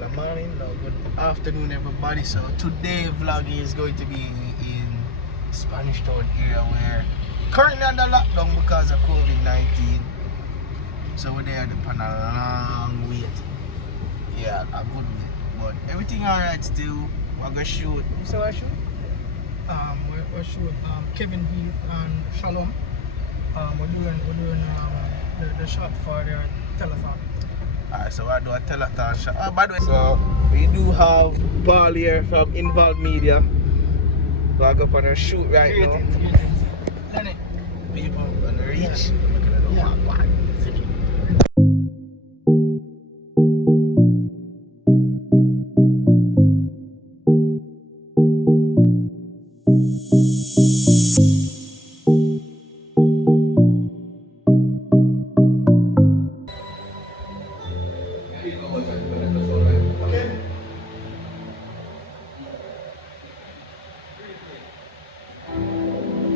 Well, morning, no, good afternoon, everybody. So today vlog is going to be in Spanish Town area where currently under lockdown because of COVID-19. So we're there on a long wait. Yeah, a good wait. But everything alright still. We're gonna shoot. You say what shoot? We're shooting Kevin Heath and Shalom. We're doing the shot for their telethon. Alright, so I do a telethon shot. Oh, by the way, so we do have Paul here from Involved Media. So I go up on a shoot right now. People gonna reach.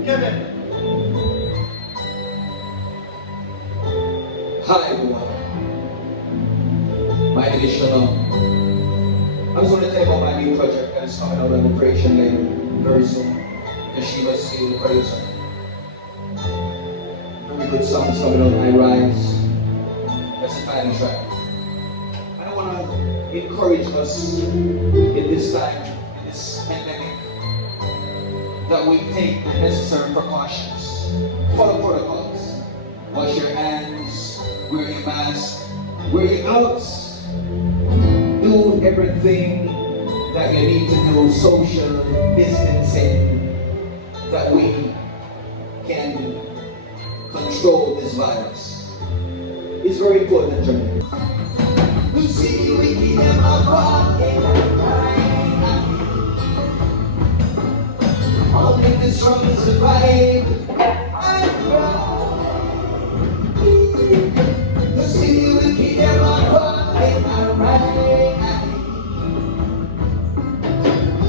Kevin. Hi everyone, my name is Shalom. I just want to tell you about my new project that is coming out on the Creation label very soon. Because she was still the producer. Very good songs coming out, I Rise. That's the final track. And I want to encourage us in this time, in this pandemic, that we take the necessary precautions. Follow protocols. Wash your hands, wear your mask, wear your gloves. Do everything that you need to do, social distancing, that we can control this virus. It's very important, Johnny. We see you, we keep them only the strong survive and cry. The city will keep them alive and right.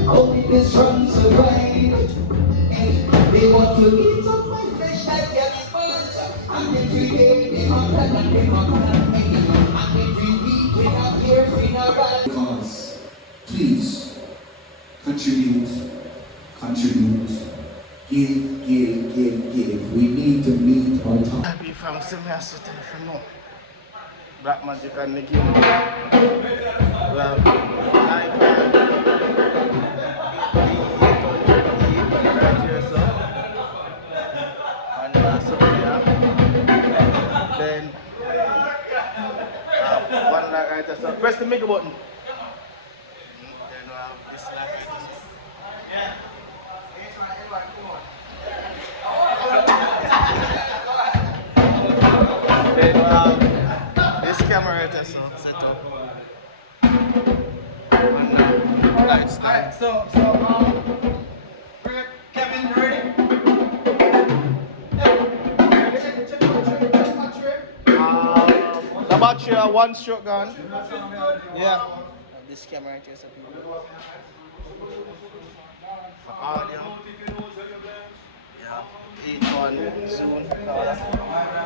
Only the strong survive. And they want to eat up my flesh like animals. And every day they want that and they want that. And every week they have their funeral. Because please contribute. Give. We need to meet our time. Happy from Sylvia Sutton for no. Black Magic and the game. Well, right here, so. And Sylvia. Then, one like right there, so. Press the make button. Then this like right there, so. Yeah. Then this camera right there, so set up. And lights. Alright, so Kevin, you ready? The battery one stroke gone. Yeah. This camera right here, so people. For audio. Yeah. 8-1 zoom.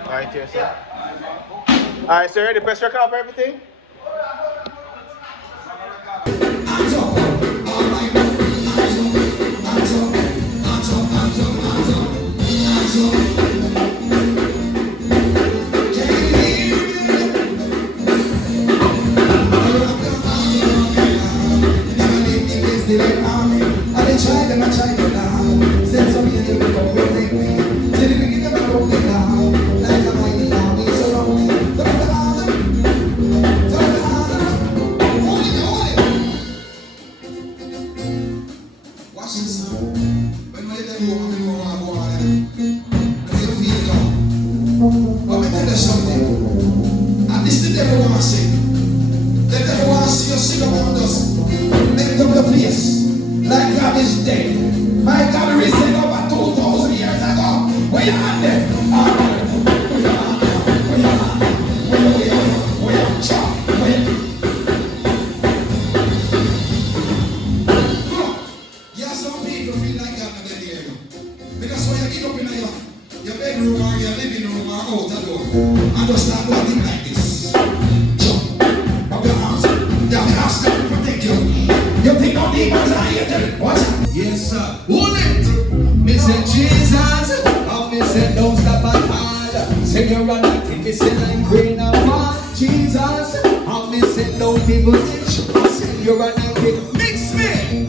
Right here, so. Alright, so ready? Press record for everything? Like God is dead. My God risen over 2,000 years ago. We are dead. Yeah, some people feel like God not there. Because when you get up in your bedroom or your living room or out the door, and just start doing things like this. Jump. Up your arms. Down your house. Hold it. Me say Jesus, and me say don't stop at all. Say you're running, me say like rain and fall. Jesus, and me say don't even itch. I say you're running, mix me.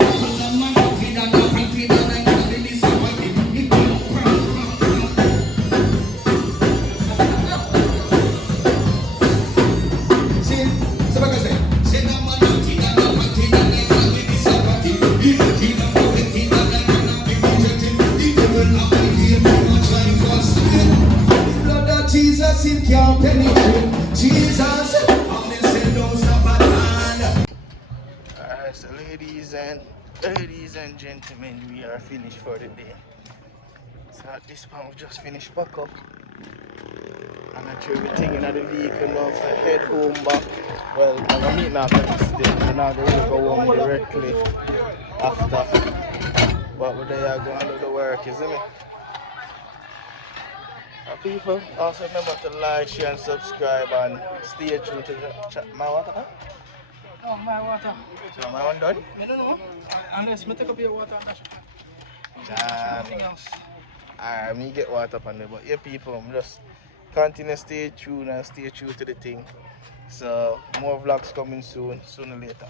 Jesus, it can't penetrate. Jesus, I'm missing those Sabaton. Alright, so ladies and gentlemen, we are finished for the day. So at this point we just finished back up. And I threw everything in the vehicle now for head home back. Well, I'm gonna meet now after this day. I'm not gonna go home directly after. But we're there going to do the work, isn't it? People, also remember to like, share and subscribe and stay tuned to the chat. My water, huh? Oh, my water. So my one done? I don't know. Unless I take up your water and nothing else. Alright, me get water up on there, but yeah people, just continue stay tuned and stay true to the thing. So more vlogs coming soon, sooner or later.